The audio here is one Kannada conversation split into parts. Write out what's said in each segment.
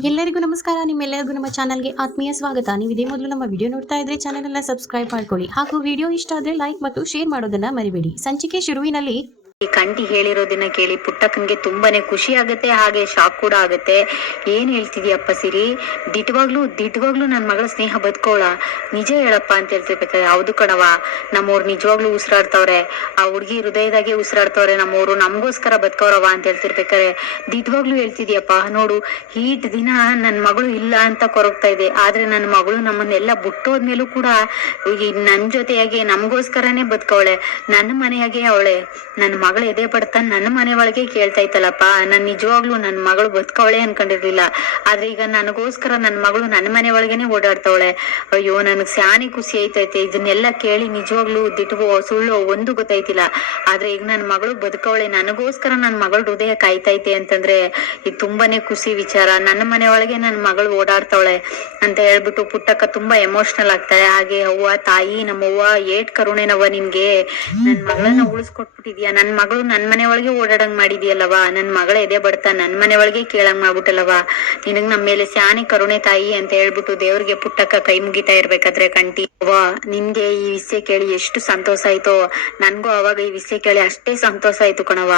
ಎಲ್ಲರಿಗೂ ನಮಸ್ಕಾರ. ನಿಮ್ಮೆಲ್ಲರಿಗೂ ನಮ್ಮ ಚಾನಲ್ಗೆ ಆತ್ಮೀಯ ಸ್ವಾಗತ. ನೀವು ಇದೇ ಮೊದಲು ನಮ್ಮ ವಿಡಿಯೋ ನೋಡ್ತಾ ಇದ್ರೆ ಚಾನಲ್ ಅನ್ನ ಸಬ್ಸ್ಕ್ರೈಬ್ ಮಾಡ್ಕೊಳ್ಳಿ. ಹಾಗೂ ವಿಡಿಯೋ ಇಷ್ಟ ಆದ್ರೆ ಲೈಕ್ ಮತ್ತು ಶೇರ್ ಮಾಡೋದನ್ನ ಮರಿಬೇಡಿ. ಸಂಚಿಕೆ ಶುರುವಿನಲ್ಲಿ ಕಂಟಿ ಹೇಳಿರೋದನ್ನ ಕೇಳಿ ಪುಟ್ಟಕ್ಕನ್ಗೆ ತುಂಬಾನೇ ಖುಷಿ ಆಗುತ್ತೆ, ಹಾಗೆ ಶಾಕ್ ಕೂಡ ಆಗುತ್ತೆ. ಏನ್ ಹೇಳ್ತಿದ್ಯಪ್ಪ ಸಿರಿ? ದಿಟ್ವಾಗ್ಲೂ ದಿಟ್ವಾಗ್ಲೂ ನನ್ನ ಮಗಳ ಸ್ನೇಹ ಬದುಕೋಳ. ನಿಜ ಹೇಳಪ್ಪ ಅಂತ ಹೇಳ್ತಿರ್ಬೇಕಾದ್ರೆ, ಹೌದು ಕಣವ ನಮ್ಮವ್ರು ನಿಜವಾಗ್ಲೂ ಉಸಿರಾಡ್ತವ್ರೆ. ಆ ಹುಡುಗಿ ಹೃದಯದಾಗೆ ಉಸಿರಾಡ್ತವ್ರೆ ನಮ್ಮವ್ರು. ನಮಗೋಸ್ಕರ ಬದುಕವ್ರವ ಅಂತ ಹೇಳ್ತಿರ್ಬೇಕಾದ್ರೆ, ದಿಟ್ವಾಗ್ಲೂ ಹೇಳ್ತಿದ್ಯಪ್ಪ, ನೋಡು ಈಟ್ ದಿನ ನನ್ನ ಮಗಳು ಇಲ್ಲ ಅಂತ ಕೊರಗ್ತಾ ಇದೆ. ಆದ್ರೆ ನನ್ನ ಮಗಳು ನಮ್ಮನ್ನೆಲ್ಲ ಬಿಟ್ಟೋದ್ಮೇಲೂ ಕೂಡ ಈಗ ನನ್ ಜೊತೆಯಾಗಿ ನಮಗೋಸ್ಕರನೇ ಬದುಕವಳೆ. ನನ್ನ ಮನೆಯಾಗೆ ಅವಳೆ. ನನ್ನ ಮಗಳು ಎದೆ ಪಡ್ತಾ ನನ್ನ ಮನೆ ಒಳಗೆ ಕೇಳ್ತಾ ಇತ್ತಲ್ಲಪ್ಪ. ನಾನು ನಿಜವಾಗ್ಲೂ ನನ್ನ ಮಗಳು ಬದುಕವಳೆ ಅನ್ಕೊಂಡಿರ್ಲಿಲ್ಲ. ಆದ್ರೆ ಈಗ ನನಗೋಸ್ಕರ ನನ್ನ ಮಗಳು ನನ್ನ ಮನೆ ಒಳಗೇನೆ ಓಡಾಡ್ತವಳೆ. ಅಯ್ಯೋ, ನನಗ್ ಸ್ಯಾನಿ ಖುಷಿ ಐತೈತೆ ಇದನ್ನೆಲ್ಲ ಕೇಳಿ ನಿಜವಾಗ್ಲೂ ದಿಟ್ವೋ ಸುಳ್ಳು ಒಂದು ಗೊತ್ತೈತಿಲ್ಲ ಆದ್ರೆ ಈಗ ನನ್ನ ಮಗಳು ಬದುಕವಳೆ. ನನಗೋಸ್ಕರ ನನ್ನ ಮಗಳು ಹೃದಯ ಕಾಯ್ತೈತೆ ಅಂತಂದ್ರೆ ಇದು ತುಂಬಾನೇ ಖುಷಿ ವಿಚಾರ. ನನ್ನ ಮನೆ ಒಳಗೆ ನನ್ನ ಮಗಳು ಓಡಾಡ್ತಾವಳೆ ಅಂತ ಹೇಳ್ಬಿಟ್ಟು ಪುಟ್ಟಕ್ಕ ತುಂಬಾ ಎಮೋಷನಲ್ ಆಗ್ತಾರೆ ಹಾಗೆ ಅವ್ವ, ತಾಯಿ, ನಮ್ಮವ್ವ, ಏಟ್ ಕರುಣೆನವ್ವ ನಿಮ್ಗೆ. ನನ್ ಮಗಳನ್ನ ಉಳಿಸ್ಕೊಟ್ಬಿಟ್ಟಿದ್ಯಾ? ನನ್ ಮಗಳು ನನ್ ಮನೆ ಒಳಗೆ ಓಡಾಡಂಗ್ ಮಾಡಿದ್ಯಲ್ಲವಾ ನನ್ ಮಗಳ ಎದೆ ಬಡ್ತಾ ನನ್ ಮನೆ ಒಳಗೆ ಕೇಳಂಗ್ ಮಾಡ್ಬಿಟ್ಟಲ್ಲವ ನಿನಗ್ ನಮ್ ಮೇಲೆ ಸ್ಯಾನಿ ಕರುಣೆ ತಾಯಿ ಅಂತ ಹೇಳ್ಬಿಟ್ಟು ದೇವ್ರಿಗೆ ಪುಟ್ಟಕ್ಕ ಕೈ ಮುಗಿತಾ ಇರ್ಬೇಕಾದ್ರೆ ಕಂಟಿ. ಅವ್ವ, ನಿನ್ಗೆ ಈ ವಿಷಯ ಕೇಳಿ ಎಷ್ಟು ಸಂತೋಷ ಆಯ್ತೋ? ನನ್ಗೂ ಅವಾಗ ಈ ವಿಷಯ ಕೇಳಿ ಅಷ್ಟೇ ಸಂತೋಷ ಆಯ್ತು ಕಣವ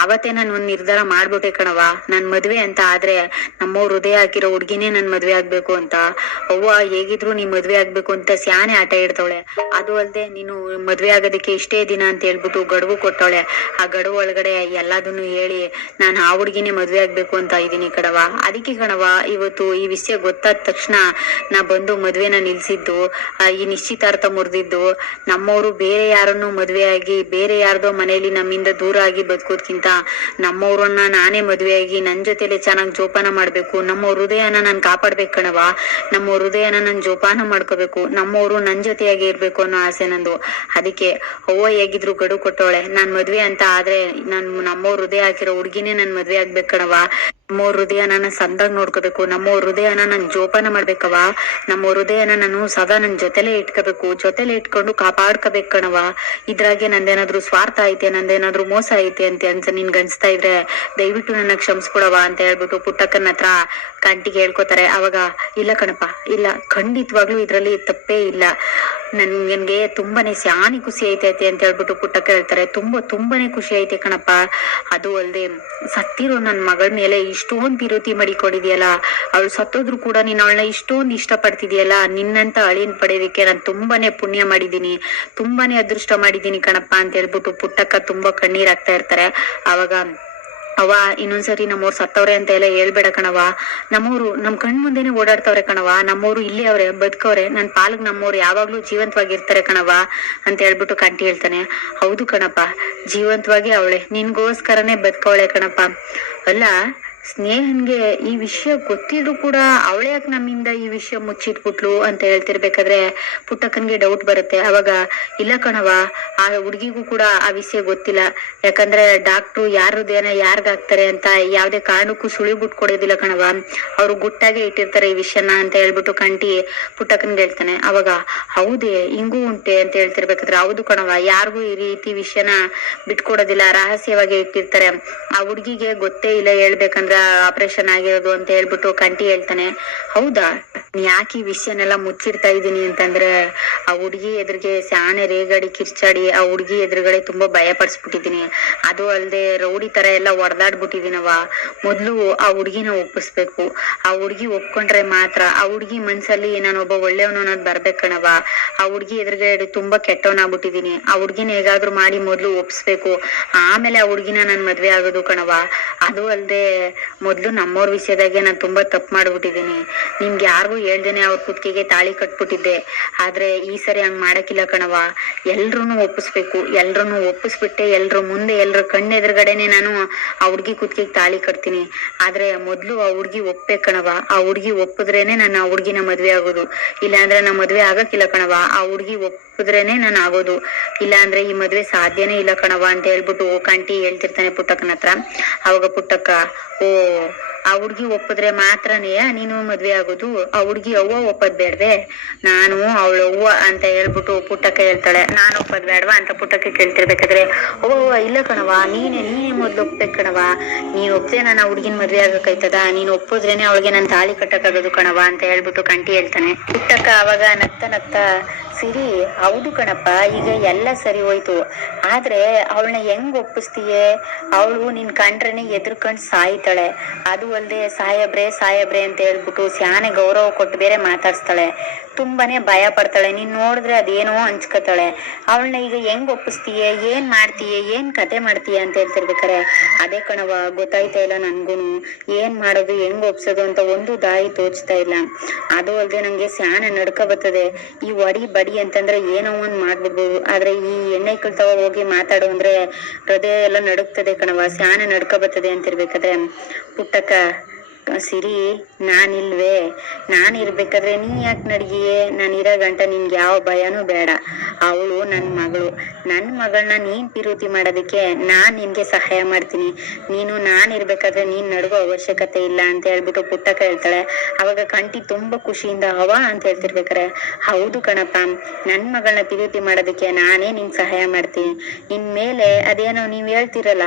ಆವತ್ತೇ ನಾನು ಒಂದ್ ನಿರ್ಧಾರ ಮಾಡ್ಬಿಟ್ಟೆ ಕಣವ ನನ್ ಮದ್ವೆ ಅಂತ ಆದ್ರೆ ನಮ್ಮ ಹೃದಯ ಹಾಕಿರೋ ಹುಡ್ಗಿನೇ ನನ್ ಮದ್ವೆ ಆಗ್ಬೇಕು ಅಂತ. ಅವ್ವ, ಹೇಗಿದ್ರು ನೀ ಮದ್ವೆ ಆಗ್ಬೇಕು ಅಂತ ಸ್ಯಾನೆ ಆಟ ಇಡ್ತಾವಳೆ ಅದು ಅಲ್ದೆ ನೀನು ಮದ್ವೆ ಆಗೋದಕ್ಕೆ ಇಷ್ಟೇ ದಿನ ಅಂತ ಹೇಳ್ಬಿಟ್ಟು ಗಡುವು ಕೊಟ್ಟವಳೆ. ಆ ಗಡುವು ಒಳಗಡೆ ಎಲ್ಲದನ್ನು ಹೇಳಿ ನಾನು ಆ ಹುಡ್ಗಿನೇ ಮದ್ವೆ ಆಗ್ಬೇಕು ಅಂತ ಇದೀನಿ ಕಣವ ಅದಕ್ಕೆ ಕಣವ ಇವತ್ತು ಈ ವಿಷಯ ಗೊತ್ತಾದ ತಕ್ಷಣ ನಾ ಬಂದು ಮದ್ವೆನ ನಿಲ್ಸಿದ್ದು ಈ ನಿಶ್ಚಿತಾರ್ಥ ಮುರಿದಿದ್ದು, ನಮ್ಮವರು ಬೇರೆ ಯಾರನ್ನು ಮದ್ವೆ ಆಗಿ, ಬೇರೆ ಯಾರ್ದೋ ಮನೆಯಲ್ಲಿ ನಮ್ಮಿಂದ ದೂರ ಆಗಿ ಬದುಕೋದ್ಕಿಂತ ನಮ್ಮವ್ರನ್ನ ನಾನೇ ಮದ್ವೆ ಆಗಿ, ನನ್ ಜೊತೆಲೆ ಚೆನ್ನಾಗಿ ಜೋಪಾನ ಮಾಡ್ಬೇಕು, ನಮ್ಮ ಹೃದಯನ ನಾನ್ ಕಾಪಾಡ್ಬೇಕು ಕಣವ ನಮ್ಮ ಹೃದಯನ ನಾನ್ ಜೋಪಾನ ಮಾಡ್ಕೋಬೇಕು, ನಮ್ಮವರು ನನ್ ಜೊತೆಯಾಗಿ ಇರ್ಬೇಕು ಅನ್ನೋ ಆಸೆ ನಂದು. ಅದಕ್ಕೆ ಅವ್ವ ಹೇಗಿದ್ರು ಗಡು ಕೊಟ್ಟವಳೆ, ನಾನ್ ಮದ್ವೆ ಅಂತ ಆದ್ರೆ ನನ್ ನಮ್ಮವ್ರ ಹೃದಯ ಹಾಕಿರೋ ಹುಡ್ಗಿನೇ ನನ್ ಮದ್ವೆ ಆಗ್ಬೇಕು ಕಣವ ನಮ್ಮವ್ರ ಹೃದಯನ ನಾನು ಸಂದಾಗ ನೋಡ್ಕೋಬೇಕು. ನಮ್ಮವ್ರ ಹೃದಯನ ನಾನು ಜೋಪಾನ ಮಾಡ್ಬೇಕವ ನಮ್ಮ ಹೃದಯನ ನಾನು ಸದಾ ನನ್ ಜೊತೆಲೆ ಇಟ್ಕೋಬೇಕು. ಜೊತೆಲೆ ಇಟ್ಕೊಂಡು ಕಾಪಾಡ್ಕೋಬೇಕು ಕಣವ ಇದ್ರಾಗೆ ನಂದೇನಾದ್ರು ಸ್ವಾರ್ಥ ಐತೆ, ನಂದೇನಾದ್ರು ಮೋಸ ಐತೆ ಅಂತ ಅನ್ಸ ನಿನ್ಗೆ ಅನ್ಸ್ತಾ ಇದ್ರೆ ದಯವಿಟ್ಟು ನನ್ನ ಕ್ಷಮಿಸ್ಕೊಡವ ಅಂತ ಹೇಳ್ಬಿಟ್ಟು ಪುಟ್ಟಕ್ಕನ ಹತ್ರ ಕಂಟಿಗೆ ಹೇಳ್ಕೊತಾರೆ. ಅವಾಗ, ಇಲ್ಲ ಕಣಪ್ಪ, ಇಲ್ಲ. ಖಂಡಿತವಾಗ್ಲೂ ಇದ್ರಲ್ಲಿ ತಪ್ಪೇ ಇಲ್ಲ. ನನ್ ನನ್ಗೆ ತುಂಬಾನೇ ಸ್ಯಾನಿ ಖುಷಿ ಐತೈತೆ ಅಂತ ಹೇಳ್ಬಿಟ್ಟು ಪುಟ್ಟ ಹೇಳ್ತಾರೆ ತುಂಬಾ, ತುಂಬಾನೇ ಖುಷಿ ಐತೆ ಕಣಪ್ಪ. ಅದು ಅಲ್ಲದೆ ಸತ್ತಿರೋ ನನ್ನ ಮಗಳ ಮೇಲೆ ಇಷ್ಟೊಂದು ಪ್ರೀತಿ ಮಾಡಿಕೊಂಡಿದ್ಯಲ್ಲ. ಅವಳು ಸತ್ತೋದ್ರು ಕೂಡ ನೀನು ಅವಳನ್ನ ಇಷ್ಟೊಂದು ಇಷ್ಟ ಪಡ್ತಿದ್ಯಲ್ಲ ನಿನ್ನಂತ ಅಳಿನ ಪಡೆಯೋದಕ್ಕೆ ನಾನು ತುಂಬಾನೇ ಪುಣ್ಯ ಮಾಡಿದ್ದೀನಿ. ತುಂಬಾನೇ ಅದೃಷ್ಟ ಮಾಡಿದ್ದೀನಿ ಕಣಪ್ಪ ಅಂತ ಹೇಳ್ಬಿಟ್ಟು ಪುಟ್ಟಕ್ಕ ತುಂಬಾ ಕಣ್ಣೀರಾಗ್ತಾ ಇರ್ತಾರೆ. ಅವಾಗ ಅವ ಇನ್ನೊಂದ್ಸರಿ ನಮ್ಮವ್ರು ಸತ್ತವ್ರೆ ಅಂತ ಎಲ್ಲ ಹೇಳ್ಬೇಡ ಕಣವ ನಮ್ಮವ್ರು ನಮ್ ಕಣ್ ಮುಂದೆನೆ ಓಡಾಡ್ತವ್ರೆ ಕಣವ ನಮ್ಮವ್ರು ಇಲ್ಲಿ ಅವ್ರೆ, ಬದುಕವ್ರೆ. ನನ್ ಪಾಲ್ಗ್ ನಮ್ಮವ್ರು ಯಾವಾಗ್ಲೂ ಜೀವಂತವಾಗಿರ್ತಾರೆ ಕಣವ ಅಂತ ಹೇಳ್ಬಿಟ್ಟು ಕಂಟಿ ಹೇಳ್ತಾನೆ. ಹೌದು ಕಣಪ್ಪ, ಜೀವಂತವಾಗಿ ಅವಳೆ. ನಿನ್ಗೋಸ್ಕರನೇ ಬದುಕವಳೆ ಕಣಪ್ಪ. ಅಲ್ಲ ಸ್ನೇಹನ್ಗೆ ಈ ವಿಷಯ ಗೊತ್ತಿದ್ರು ಕೂಡ ಅವಳೆ ಯಾಕೆ ನಮ್ಮಿಂದ ಈ ವಿಷಯ ಮುಚ್ಚಿಟ್ಬಿಟ್ಲು ಅಂತ ಹೇಳ್ತಿರ್ಬೇಕಾದ್ರೆ ಪುಟ್ಟಕ್ಕನ್ಗೆ ಡೌಟ್ ಬರುತ್ತೆ. ಅವಾಗ, ಇಲ್ಲ ಕಣವ ಆ ಹುಡುಗಿಗೂ ಕೂಡ ಆ ವಿಷಯ ಗೊತ್ತಿಲ್ಲ. ಯಾಕಂದ್ರೆ ಡಾಕ್ಟ್ರು ಯಾರ ಹೃದಯನ ಯಾರ್ಗ್ ಹಾಕ್ತಾರೆ ಅಂತ ಯಾವ್ದೇ ಕಾರಣಕ್ಕೂ ಸುಳಿ ಕೊಡೋದಿಲ್ಲ ಕಣವ ಅವ್ರು ಗುಟ್ಟಾಗೆ ಇಟ್ಟಿರ್ತಾರೆ ಈ ವಿಷಯನ ಅಂತ ಹೇಳ್ಬಿಟ್ಟು ಕಂಟಿ ಪುಟ್ಟಕ್ಕನ್ಗೆ ಹೇಳ್ತಾನೆ. ಅವಾಗ, ಹೌದೇ, ಹಿಂಗೂ ಉಂಟೆ ಅಂತ ಹೇಳ್ತಿರ್ಬೇಕಾದ್ರೆ, ಹೌದು ಕಣವ ಯಾರಿಗೂ ಈ ರೀತಿ ವಿಷಯನ ಬಿಟ್ಕೊಡೋದಿಲ್ಲ, ರಹಸ್ಯವಾಗಿ ಇಟ್ಟಿರ್ತಾರೆ. ಆ ಹುಡುಗಿಗೆ ಗೊತ್ತೇ ಇಲ್ಲ ಹೇಳ್ಬೇಕಂದ್ರ ಆಪರೇಷನ್ ಆಗಿರೋದು ಅಂತ ಹೇಳ್ಬಿಟ್ಟು ಕಂಟಿ ಹೇಳ್ತಾನೆ. ಹೌದಾ? ಯಾಕೆ ಈ ವಿಷಯನೆಲ್ಲ ಮುಚ್ಚಿಡ್ತಾ ಇದೀನಿ ಅಂತಂದ್ರೆ ಆ ಹುಡುಗಿ ಎದುರಿಗೆ ಸ್ಯಾನೆ ರೇಗಾಡಿ ಕಿರ್ಚಾಡಿ ಆ ಹುಡುಗಿ ಎದುರುಗಡೆ ತುಂಬಾ ಭಯ ಪಡಿಸ್ಬಿಟ್ಟಿದೀನಿ ಅದು ಅಲ್ಲದೆ ರೌಡಿ ತರ ಎಲ್ಲ ಹೊಡೆದಾಡ್ಬಿಟ್ಟಿದೀನವ ಮೊದ್ಲು ಆ ಹುಡುಗಿನ ಒಪ್ಪಿಸ್ಬೇಕು. ಆ ಹುಡುಗಿ ಒಪ್ಕೊಂಡ್ರೆ ಮಾತ್ರ ಆ ಹುಡುಗಿ ಮನ್ಸಲ್ಲಿ ನಾನು ಒಬ್ಬ ಒಳ್ಳೆಯವನು ಅನ್ನೋದು ಬರ್ಬೇಕಣವ ಆ ಹುಡುಗಿ ಎದುರುಗಡೆ ತುಂಬಾ ಕೆಟ್ಟವನಾಗ್ಬಿಟ್ಟಿದೀನಿ ಆ ಹುಡುಗಿನ ಹೇಗಾದ್ರೂ ಮಾಡಿ ಮೊದ್ಲು ಒಪ್ಸ್ಬೇಕು. ಆಮೇಲೆ ಆ ಹುಡುಗಿನ ನಾನ್ ಮದ್ವೆ ಆಗೋದು ಕಣವ ಅದು ಅಲ್ದೆ ಮೊದ್ಲು ನಮ್ಮವ್ರ ವಿಷಯದಾಗೆ ನಾನ್ ತುಂಬಾ ತಪ್ಪು ಮಾಡ್ಬಿಟ್ಟಿದೀನಿ ನಿಮ್ಗೆ ಯಾರಿಗೂ ಹೇಳ್ದೇನೆ ಅವ್ರ ಕುತ್ತಿಗೆಗೆ ತಾಳಿ ಕಟ್ಬಿಟ್ಟಿದ್ದೆ. ಆದ್ರೆ ಈ ಸರಿ ಹಂಗ್ ಮಾಡಕ್ಕಿಲ್ಲ ಕಣವ ಎಲ್ರೂ ಒಪ್ಪಿಸ್ಬೇಕು. ಎಲ್ರೂ ಒಪ್ಪಿಸ್ಬಿಟ್ಟೆ, ಎಲ್ರ ಮುಂದೆ, ಎಲ್ರ ಕಣ್ಣೆದುರುಗಡೆನೆ ನಾನು ಆ ಹುಡ್ಗಿ ಕುತ್ತಿಗೆಗೆ ತಾಳಿ ಕಟ್ತೀನಿ. ಆದ್ರೆ ಮೊದ್ಲು ಆ ಹುಡ್ಗಿ ಒಪ್ಪೆ ಕಣವ ಆ ಹುಡ್ಗಿ ಒಪ್ಪಿದ್ರೇನೆ ನಾನು ಆ ಹುಡ್ಗಿನ ಮದ್ವೆ ಆಗೋದು. ಇಲ್ಲಾಂದ್ರೆ ನಾ ಮದ್ವೆ ಆಗಕ್ಕಿಲ್ಲ ಕಣವ ಆ ಹುಡ್ಗಿ ಒಪ್ಪಿದ್ರೇನೆ ನಾನು ಆಗೋದು. ಇಲ್ಲಾಂದ್ರೆ ಈ ಮದ್ವೆ ಸಾಧ್ಯನೇ ಇಲ್ಲ ಕಣವ ಅಂತ ಹೇಳ್ಬಿಟ್ಟು ಕಂಟಿ ಹೇಳ್ತಿರ್ತಾನೆ ಪುಟ್ಟಕ್ಕನ ಹತ್ರ. ಅವಾಗ ಪುಟ್ಟಕ್ಕ, ಓ ಆ ಹುಡ್ಗಿ ಒಪ್ಪಿದ್ರೆ ಮಾತ್ರನೇ ನೀನು ಮದ್ವೆ ಆಗೋದು. ಆ ಹುಡ್ಗಿ ಅವ್ವ ಒಪ್ಪದ್ ಬೇಡ್ವೆ. ನಾನು ಅವಳ ಅವ್ವ ಅಂತ ಹೇಳ್ಬಿಟ್ಟು ಪುಟ್ಟಕ್ಕ ಹೇಳ್ತಾಳೆ. ನಾನು ಒಪ್ಪದ್ ಬೇಡ್ವಾ ಅಂತ ಪುಟ್ಟಕ್ಕೆ ಕೇಳ್ತಿರ್ಬೇಕಾದ್ರೆ, ಅವ್ವ ಇಲ್ಲ ಕಣವ ನೀನೆ, ನೀನೇ ಮೊದ್ಲು ಒಪ್ಬೇಕು ಕಣವ ನೀನ್ ಒಪ್ದೆ ನಾನು ಆ ಹುಡ್ಗಿನ್ ಮದ್ವೆ ಆಗಕ್ಕಾಯ್ತದ ನೀನ್ ಒಪ್ಪಿದ್ರೇನೆ ಅವಳಿಗೆ ನಾನು ತಾಳಿ ಕಟ್ಟಕ್ಕಾಗೋದು ಕಣವ ಅಂತ ಹೇಳ್ಬಿಟ್ಟು ಕಂಟಿ ಹೇಳ್ತಾನೆ. ಪುಟ್ಟಕ್ಕ ಅವಾಗ ನಗ್ತಾ ನಗ್ತಾ ಸಿರಿ, ಹೌದು ಕಣಪ್ಪ, ಈಗ ಎಲ್ಲ ಸರಿ ಹೋಯ್ತು. ಆದ್ರೆ ಅವಳನ್ನ ಹೆಂಗ್ ಒಪ್ಪಿಸ್ತೀಯೇ? ಅವಳು ನಿನ್ ಕಂಡ್ರನೆ ಎದ್ರುಕೊಂಡ್ ಸಾಯ್ತಾಳೆ. ಅದು ಅಲ್ದೆ ಸಾಯಬ್ರೆ ಸಾಯಬ್ರೆ ಅಂತ ಹೇಳ್ಬಿಟ್ಟು ಸ್ಯಾನೆ ಗೌರವ ಕೊಟ್ಟು ಬೇರೆ ಮಾತಾಡ್ಸ್ತಾಳೆ. ತುಂಬಾನೇ ಭಯ ಪಡ್ತಾಳೆ. ನೀನ್ ನೋಡಿದ್ರೆ ಅದೇನೋ ಹಂಚ್ಕೋತಾಳೆ. ಅವಳನ್ನ ಈಗ ಹೆಂಗ್ ಒಪ್ಪಿಸ್ತೀಯ? ಏನ್ ಮಾಡ್ತೀಯ? ಏನ್ ಕತೆ ಮಾಡ್ತೀಯ ಅಂತ ಹೇಳ್ತಿರ್ಬೇಕಾರೆ? ಅದೇ ಕಣವ ಗೊತ್ತಾಯ್ತಾ ಇಲ್ಲ ನನ್ಗೂನು. ಏನ್ ಮಾಡೋದು? ಹೆಂಗ್ ಒಪ್ಸೋದು ಅಂತ ಒಂದು ದಾರಿ ತೋಚ್ತಾ ಇಲ್ಲ. ಅದು ಅಲ್ಲದೆ ನಂಗೆ ಸ್ಯಾನ ನಡ್ಕ ಬರ್ತದೆ. ಈ ಒಡಿ ಬಡಿ ಅಂತಂದ್ರೆ ಏನೋ ಒಂದ್ ಮಾಡ್ಬಿಡ್ಬೋದು. ಆದ್ರೆ ಈ ಎಣ್ಣೆ ಕಳ್ತಾವ ಹೋಗಿ ಮಾತಾಡು ಅಂದ್ರೆ ಹೃದಯ ಎಲ್ಲ ನಡುಕ್ತದೆ ಕಣವ ಸ್ಯಾನ ನಡ್ಕ ಬರ್ತದೆ ಅಂತಿರ್ಬೇಕಾದ್ರೆ. ಪುಟ್ಟಕ್ಕ ಸಿರಿ, ನಾನಿಲ್ವೇ? ನಾನ್ ಇರ್ಬೇಕಾದ್ರೆ ನೀ ಯಾಕೆ ನಡ್ಗಿಯೇ ನಾನು ಇರೋ ಗಂಟ ನಿನ್ಗೆ ಯಾವ ಭಯನೂ ಬೇಡ. ಅವಳು ನನ್ನ ಮಗಳು. ನನ್ನ ಮಗಳನ್ನ ನೀನ್ ಪಿರುತಿ ಮಾಡೋದಕ್ಕೆ ನಾನ್ ನಿನ್ಗೆ ಸಹಾಯ ಮಾಡ್ತೀನಿ. ನೀನು ನಾನ್ ಇರ್ಬೇಕಾದ್ರೆ ನೀನ್ ನಡ್ಗೋ ಅವಶ್ಯಕತೆ ಇಲ್ಲ ಅಂತ ಹೇಳ್ಬಿಟ್ಟು ಪುಟ್ಟಕ್ಕ ಹೇಳ್ತಾಳೆ ಅವಾಗ ಕಂಟಿ ತುಂಬಾ ಖುಷಿಯಿಂದ ಅವ ಅಂತ ಹೇಳ್ತಿರ್ಬೇಕಾರೆ. ಹೌದು ಕಣಪ್ಪ. ನನ್ ಮಗಳನ್ನ ಪಿರುತಿ ಮಾಡೋದಕ್ಕೆ ನಾನೇ ನಿನ್ ಸಹಾಯ ಮಾಡ್ತೀನಿ. ಇನ್ಮೇಲೆ ಅದೇನೋ ನೀವ್ ಹೇಳ್ತಿರಲ್ಲ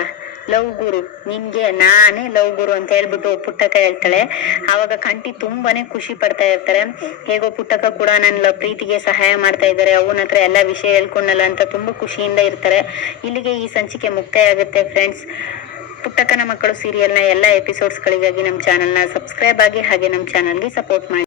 ಲವ್ ಗುರು, ನಿನ್ಗೆ ನಾನೇ ಲವ್ ಗುರು ಅಂತ ಹೇಳ್ಬಿಟ್ಟು ಪುಟ್ಟಕ್ಕ ಹೇಳ್ತಾಳೆ. ಅವಾಗ ಕಂಟಿ ತುಂಬಾನೇ ಖುಷಿ ಪಡ್ತಾ ಇರ್ತಾರೆ. ಹೇಗೋ ಪುಟ್ಟಕ್ಕ ಕೂಡ ನನ್ನ ಪ್ರೀತಿಗೆ ಸಹಾಯ ಮಾಡ್ತಾ ಇದ್ದಾರೆ. ಅವನ ಹತ್ರ ಎಲ್ಲ ವಿಷಯ ಹೇಳ್ಕೊಂಡಲ್ಲ ಅಂತ ತುಂಬಾ ಖುಷಿಯಿಂದ ಇರ್ತಾರೆ. ಇಲ್ಲಿಗೆ ಈ ಸಂಚಿಕೆ ಮುಕ್ತಾಯ ಆಗುತ್ತೆ ಫ್ರೆಂಡ್ಸ್. ಪುಟ್ಟಕ್ಕನ ಮಕ್ಕಳು ಸೀರಿಯಲ್ನ ಎಲ್ಲ ಎಪಿಸೋಡ್ಸ್ಗಳಿಗಾಗಿ ನಮ್ಮ ಚಾನಲ್ನ ಸಬ್ಸ್ಕ್ರೈಬ್ ಆಗಿ ಹಾಗೆ ನಮ್ಮ ಚಾನಲ್ಗೆ ಸಪೋರ್ಟ್ ಮಾಡಿ.